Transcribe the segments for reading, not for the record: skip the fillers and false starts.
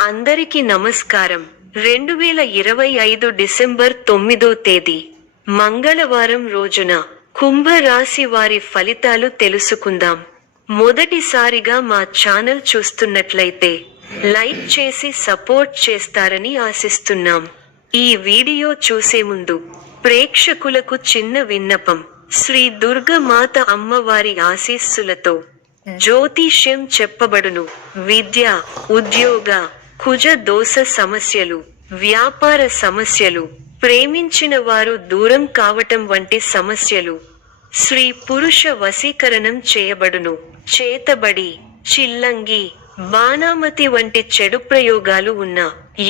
అందరికీ నమస్కారం. 2025 డిసెంబర్ 9వ తేదీ మంగళవారం రోజున కుంభ రాశి వారి ఫలితాలు తెలుసుకుందాం. మొదటిసారిగా మా ఛానల్ చూస్తున్నట్లయితే లైక్ చేసి సపోర్ట్ చేస్తారని ఆశిస్తున్నాం. ఈ వీడియో చూసే ముందు ప్రేక్షకులకు చిన్న విన్నపం. శ్రీ దుర్గమాత అమ్మవారి ఆశీస్సులతో జ్యోతిష్యం చెప్పబడును. విద్య, ఉద్యోగ, కుజ దోష సమస్యలు, వ్యాపార సమస్యలు, ప్రేమించిన వారు దూరం కావటం వంటి సమస్యలు, స్త్రీ పురుష వశీకరణం చేయబడును. చేతబడి, చిల్లంగి, బాణామతి వంటి చెడు ప్రయోగాలు ఉన్నా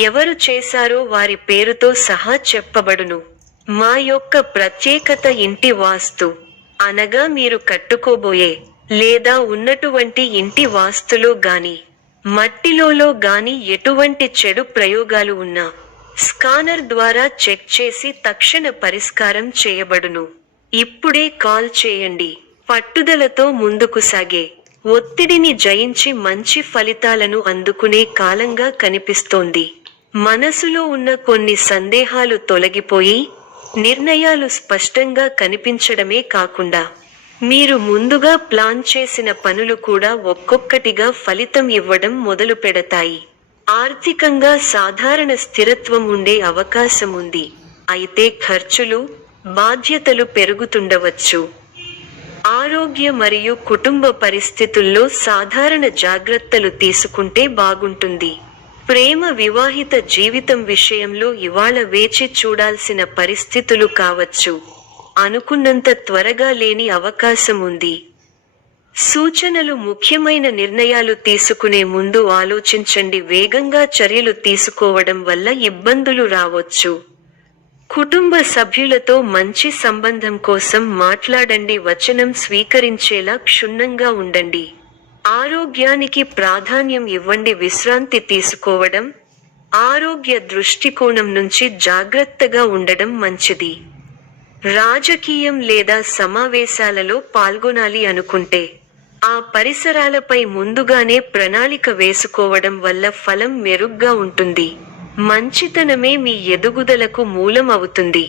ఎవరు చేశారో వారి పేరుతో సహా చెప్పబడును. మా యొక్క ప్రత్యేకత ఇంటి వాస్తు అనగా మీరు కట్టుకోబోయే లేదా ఉన్నటువంటి ఇంటి వాస్తులో గాని మట్టిలో గాని ఎటువంటి చెడు ప్రయోగాలు ఉన్నా స్కానర్ ద్వారా చెక్ చేసి తక్షణ పరిష్కారం చేయబడును. ఇప్పుడే కాల్ చేయండి. పట్టుదలతో ముందుకు సాగే, ఒత్తిడిని జయించి మంచి ఫలితాలను అందుకునే కాలంగా కనిపిస్తోంది. మనసులో ఉన్న కొన్ని సందేహాలు తొలగిపోయి నిర్ణయాలు స్పష్టంగా కనిపించడమే కాకుండా మీరు ముందుగా ప్లాన్ చేసిన పనులు కూడా ఒక్కొక్కటిగా ఫలితం ఇవ్వడం మొదలు పెడతాయి. ఆర్థికంగా సాధారణ స్థిరత్వం ఉండే అవకాశం ఉంది. అయితే ఖర్చులు, బాధ్యతలు పెరుగుతుండవచ్చు. ఆరోగ్య మరియు కుటుంబ పరిస్థితుల్లో సాధారణ జాగ్రత్తలు తీసుకుంటే బాగుంటుంది. ప్రేమ, వివాహిత జీవితం విషయంలో ఇవాళ వేచి చూడాల్సిన పరిస్థితులు కావచ్చు. అనుకున్నంత త్వరగా లేని అవకాశం ఉంది. సూచనలు: ముఖ్యమైన నిర్ణయాలు తీసుకునే ముందు ఆలోచించండి. వేగంగా చర్యలు తీసుకోవడం వల్ల ఇబ్బందులు రావచ్చు. కుటుంబ సభ్యులతో మంచి సంబంధం కోసం మాట్లాడండి. వచనం స్వీకరించేలా క్షుణ్ణంగా ఉండండి. ఆరోగ్యానికి ప్రాధాన్యం ఇవ్వండి. విశ్రాంతి తీసుకోవడం, ఆరోగ్య దృష్టికోణం నుంచి జాగ్రత్తగా ఉండడం మంచిది. రాజకీయం లేదా సమావేశాలలో పాల్గొనాలి అనుకుంటే ఆ పరిసరాలపై ముందుగానే ప్రణాళిక వేసుకోవడం వల్ల ఫలం మెరుగ్గా ఉంటుంది. మంచితనమే మీ ఎదుగుదలకు మూలం అవుతుంది.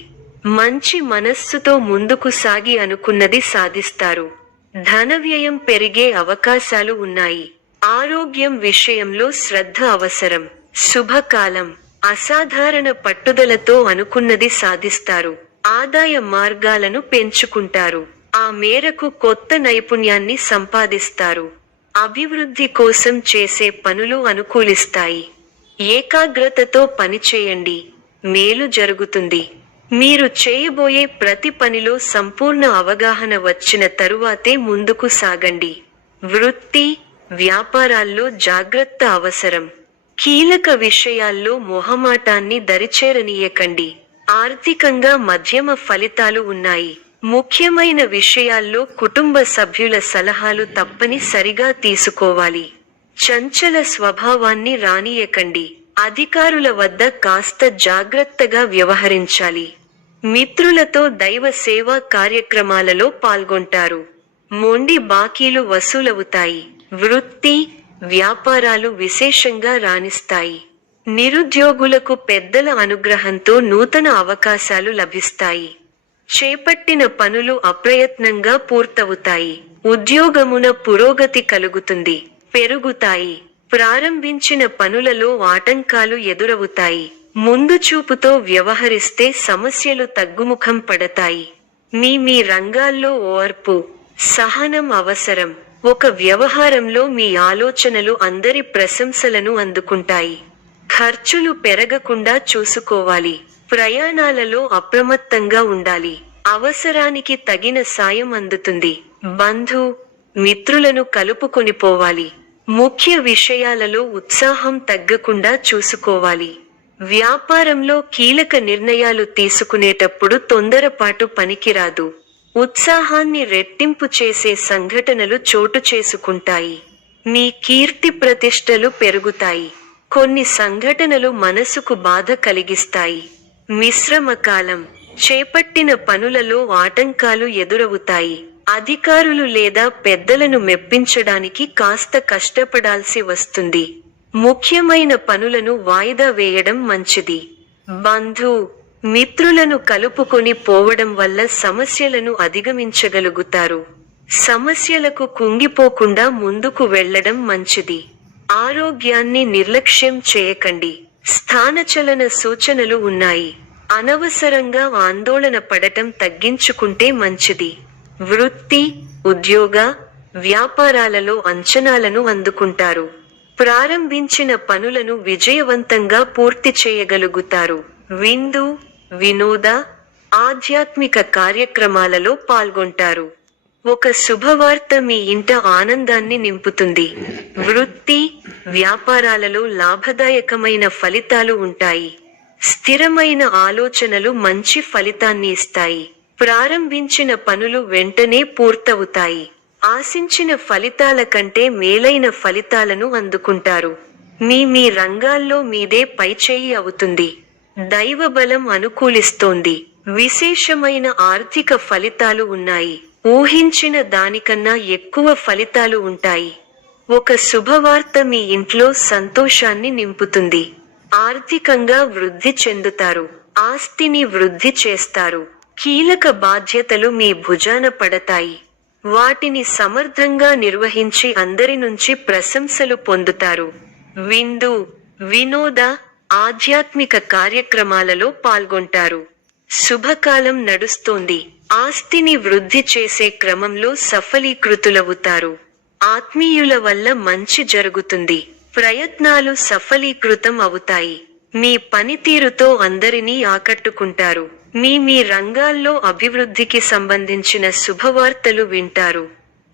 మంచి మనస్సుతో ముందుకు సాగి అనుకున్నది సాధిస్తారు. ధన వ్యయం పెరిగే అవకాశాలు ఉన్నాయి. ఆరోగ్యం విషయంలో శ్రద్ధ అవసరం. శుభకాలం. అసాధారణ పట్టుదలతో అనుకున్నది సాధిస్తారు. ఆదాయ మార్గాలను పెంచుకుంటారు. ఆ మేరకు కొత్త నైపుణ్యాన్ని సంపాదిస్తారు. అభివృద్ధి కోసం చేసే పనులు అనుకూలిస్తాయి. ఏకాగ్రతతో పనిచేయండి, మేలు జరుగుతుంది. మీరు చేయబోయే ప్రతి పనిలో సంపూర్ణ అవగాహన వచ్చిన తరువాతే ముందుకు సాగండి. వృత్తి, వ్యాపారాల్లో జాగ్రత్త అవసరం. కీలక విషయాల్లో మొహమాటాన్ని దరిచేరనీయకండి. ఆర్థికంగా మధ్యమ ఫలితాలు ఉన్నాయి. ముఖ్యమైన విషయాల్లో కుటుంబ సభ్యుల సలహాలు తప్పనిసరిగా తీసుకోవాలి. చంచల స్వభావాన్ని రానీయకండి. అధికారుల వద్ద కాస్త జాగ్రత్తగా వ్యవహరించాలి. మిత్రులతో దైవ సేవా కార్యక్రమాలలో పాల్గొంటారు. మొండి బాకీలు వసూలవుతాయి. వృత్తి, వ్యాపారాలు విశేషంగా రాణిస్తాయి. నిరుద్యోగులకు పెద్దల అనుగ్రహంతో నూతన అవకాశాలు లభిస్తాయి. చేపట్టిన పనులు అప్రయత్నంగా పూర్తవుతాయి. ఉద్యోగమున పురోగతి కలుగుతుంది, పెరుగుతాయి. ప్రారంభించిన పనులలో ఆటంకాలు ఎదురవుతాయి. ముందు చూపుతో వ్యవహరిస్తే సమస్యలు తగ్గుముఖం పడతాయి. మీ రంగాల్లో ఓర్పు, సహనం అవసరం. ఒక వ్యవహారంలో మీ ఆలోచనలు అందరి ప్రశంసలను అందుకుంటాయి. ఖర్చులు పెరగకుండా చూసుకోవాలి. ప్రయాణాలలో అప్రమత్తంగా ఉండాలి. అవసరానికి తగిన సాయం అందుతుంది. బంధు, మిత్రులను కలుపుకొనిపోవాలి. ముఖ్య విషయాలలో ఉత్సాహం తగ్గకుండా చూసుకోవాలి. వ్యాపారంలో కీలక నిర్ణయాలు తీసుకునేటప్పుడు తొందరపాటు పనికిరాదు. ఉత్సాహాన్ని రెట్టింపు చేసే సంఘటనలు చోటు చేసుకుంటాయి. మీ కీర్తి ప్రతిష్టలు పెరుగుతాయి. కొన్ని సంఘటనలు మనసుకు బాధ కలిగిస్తాయి. మిశ్రమ కాలం. చేపట్టిన పనులలో ఆటంకాలు ఎదురవుతాయి. అధికారులు లేదా పెద్దలను మెప్పించడానికి కాస్త కష్టపడాల్సి వస్తుంది. ముఖ్యమైన పనులను వాయిదా వేయడం మంచిది. బంధు మిత్రులను కలుపుకొని పోవడం వల్ల సమస్యలను అధిగమించగలుగుతారు. సమస్యలకు కుంగిపోకుండా ముందుకు వెళ్లడం మంచిది. ఆరోగ్యాన్ని నిర్లక్ష్యం చేయకండి. స్థానచలన సూచనలు ఉన్నాయి. అనవసరంగా ఆందోళన పడటం తగ్గించుకుంటే మంచిది. వృత్తి, ఉద్యోగ, వ్యాపారాలలో అంచనాలను అందుకుంటారు. ప్రారంభించిన పనులను విజయవంతంగా పూర్తి చేయగలుగుతారు. విందు, వినోద, ఆధ్యాత్మిక కార్యక్రమాలలో పాల్గొంటారు. ఒక శుభవార్త మీ ఇంట ఆనందాన్ని నింపుతుంది. వృత్తి, వ్యాపారాలలో లాభదాయకమైన ఫలితాలు ఉంటాయి. స్థిరమైన ఆలోచనలు మంచి ఫలితాన్ని ఇస్తాయి. ప్రారంభించిన పనులు వెంటనే పూర్తవుతాయి. ఆశించిన ఫలితాల కంటే మేలైన ఫలితాలను అందుకుంటారు. మీ రంగాల్లో మీదే పైచేయి అవుతుంది. దైవబలం అనుకూలిస్తోంది. విశేషమైన ఆర్థిక ఫలితాలు ఉన్నాయి. ఊహించిన దానికన్నా ఎక్కువ ఫలితాలు ఉంటాయి. ఒక శుభవార్త మీ ఇంట్లో సంతోషాన్ని నింపుతుంది. ఆర్థికంగా వృద్ధి చెందుతారు. ఆస్తిని వృద్ధి చేస్తారు. కీలక బాధ్యతలు మీ భుజాన పడతాయి. వాటిని సమర్థంగా నిర్వహించి అందరి నుంచి ప్రశంసలు పొందుతారు. విందు, వినోద, ఆధ్యాత్మిక కార్యక్రమాలలో పాల్గొంటారు. శుభకాలం నడుస్తోంది. ఆస్తిని వృద్ధి చేసే క్రమంలో సఫలీకృతులవుతారు. ఆత్మీయుల వల్ల మంచి జరుగుతుంది. ప్రయత్నాలు సఫలీకృతం అవుతాయి. మీ పనితీరుతో అందరినీ ఆకట్టుకుంటారు. మీ రంగాల్లో అభివృద్ధికి సంబంధించిన శుభవార్తలు వింటారు.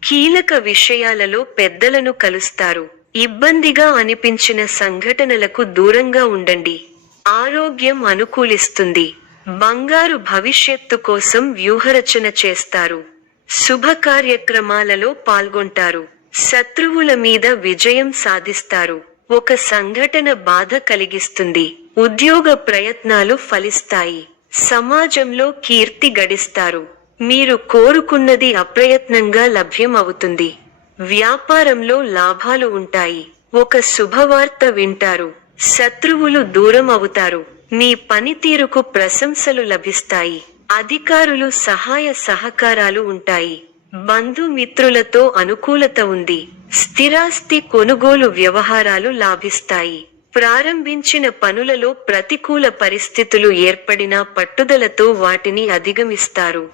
కీలక విషయాలలో పెద్దలను కలుస్తారు. ఇబ్బందిగా అనిపించిన సంఘటనలకు దూరంగా ఉండండి. ఆరోగ్యం అనుకూలిస్తుంది. బంగారు భవిష్యత్తు కోసం వ్యూహరచన చేస్తారు. శుభ కార్యక్రమాలలో పాల్గొంటారు. శత్రువుల మీద విజయం సాధిస్తారు. ఒక సంఘటన బాధ కలిగిస్తుంది. ఉద్యోగ ప్రయత్నాలు ఫలిస్తాయి. సమాజంలో కీర్తి గడిస్తారు. మీరు కోరుకున్నది అప్రయత్నంగా లభ్యం అవుతుంది. వ్యాపారంలో లాభాలు ఉంటాయి. ఒక శుభవార్త వింటారు. శత్రువులు దూరం అవుతారు. మీ పనితీరుకు ప్రశంసలు లభిస్తాయి. అధికారులు సహాయ సహకారాలు ఉంటాయి. బంధుమిత్రులతో అనుకూలత ఉంది. స్థిరాస్తి కొనుగోలు వ్యవహారాలు లాభిస్తాయి. ప్రారంభించిన పనులలో ప్రతికూల పరిస్థితులు ఏర్పడినా పట్టుదలతో వాటిని అధిగమిస్తారు.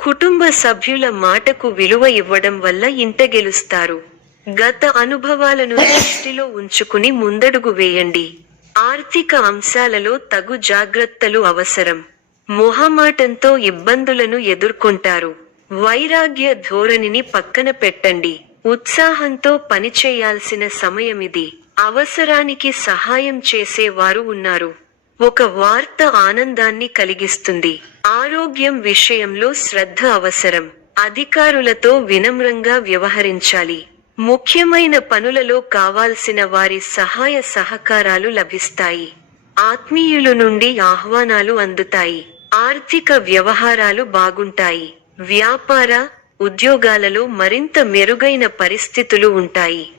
కుటుంబ సభ్యుల మాటకు విలువ ఇవ్వడం వల్ల ఇంట గెలుస్తారు. గత అనుభవాలను దృష్టిలో ఉంచుకుని ముందడుగు వేయండి. ఆర్థిక అంశాలలో తగు జాగ్రత్తలు అవసరం. మొహమాటంతో ఇబ్బందులను ఎదుర్కొంటారు. వైరాగ్య ధోరణిని పక్కన పెట్టండి. ఉత్సాహంతో పనిచేయాల్సిన సమయమిది. అవసరానికి సహాయం చేసేవారు ఉన్నారు. ఒక వార్త ఆనందాన్ని కలిగిస్తుంది. ఆరోగ్యం విషయంలో శ్రద్ధ అవసరం. అధికారులతో వినమ్రంగా వ్యవహరించాలి. ముఖ్యమైన పనులలో కావాల్సిన వారి సహాయ సహకారాలు లభిస్తాయి. ఆత్మీయుల నుండి ఆహ్వానాలు అందుతాయి. ఆర్థిక వ్యవహారాలు బాగుంటాయి. వ్యాపార, ఉద్యోగాలలో మరింత మెరుగైన పరిస్థితులు ఉంటాయి.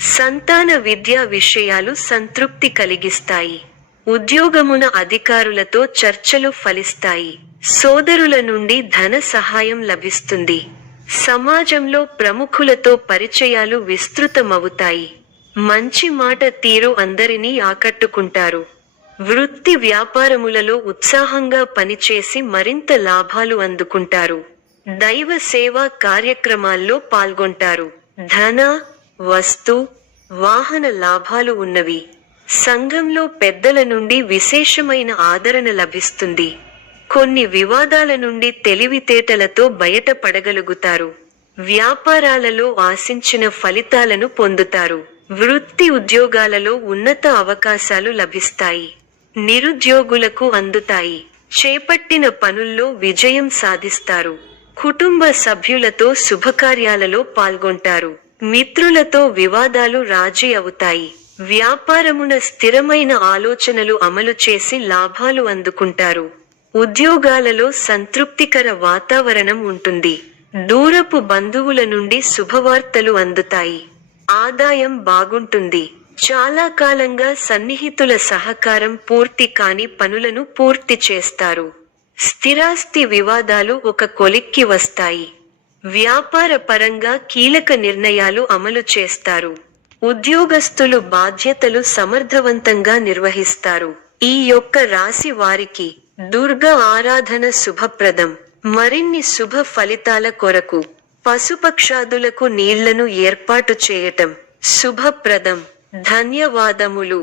సంతాన విద్యా విషయాలు సంతృప్తి కలిగిస్తాయి. ఉద్యోగమున అధికారులతో చర్చలు ఫలిస్తాయి. సోదరుల నుండి ధన సహాయం లభిస్తుంది. సమాజంలో ప్రముఖులతో పరిచయాలు విస్తృతమవుతాయి. మంచి మాట తీరు అందరినీ ఆకట్టుకుంటారు. వృత్తి వ్యాపారములలో ఉత్సాహంగా పనిచేసి మరింత లాభాలు అందుకుంటారు. దైవ సేవా కార్యక్రమాల్లో పాల్గొంటారు. ధన, వస్తు, వాహన లాభాలు ఉన్నవి. సంఘంలో పెద్దల నుండి విశేషమైన ఆదరణ లభిస్తుంది. కొన్ని వివాదాల నుండి తెలివితేటలతో బయటపడగలుగుతారు. వ్యాపారాలలో ఆశించిన ఫలితాలను పొందుతారు. వృత్తి ఉద్యోగాలలో ఉన్నత అవకాశాలు లభిస్తాయి. నిరుద్యోగులకు అందుతాయి. చేపట్టిన పనుల్లో విజయం సాధిస్తారు. కుటుంబ సభ్యులతో శుభకార్యాలలో పాల్గొంటారు. మిత్రులతో వివాదాలు రాజీ అవుతాయి. వ్యాపారమున స్థిరమైన ఆలోచనలు అమలు చేసి లాభాలు అందుకుంటారు. ఉద్యోగాలలో సంతృప్తికర వాతావరణం ఉంటుంది. దూరపు బంధువుల నుండి శుభవార్తలు అందుతాయి. ఆదాయం బాగుంటుంది. చాలా కాలంగా సన్నిహితుల సహకారం పూర్తి కాని పనులను పూర్తి చేస్తారు. స్థిరాస్తి వివాదాలు ఒక కొలిక్కి వస్తాయి. వ్యాపార పరంగా కీలక నిర్ణయాలు అమలు చేస్తారు. ఉద్యోగస్తులు బాధ్యతలు సమర్థవంతంగా నిర్వహిస్తారు. ఈ యొక్క రాశి వారికి దుర్గా ఆరాధన శుభప్రదం. మరిన్ని శుభ ఫలితాల కొరకు పశుపక్షాదులకు నీళ్లను ఏర్పాటు చేయటం శుభప్రదం. ధన్యవాదములు.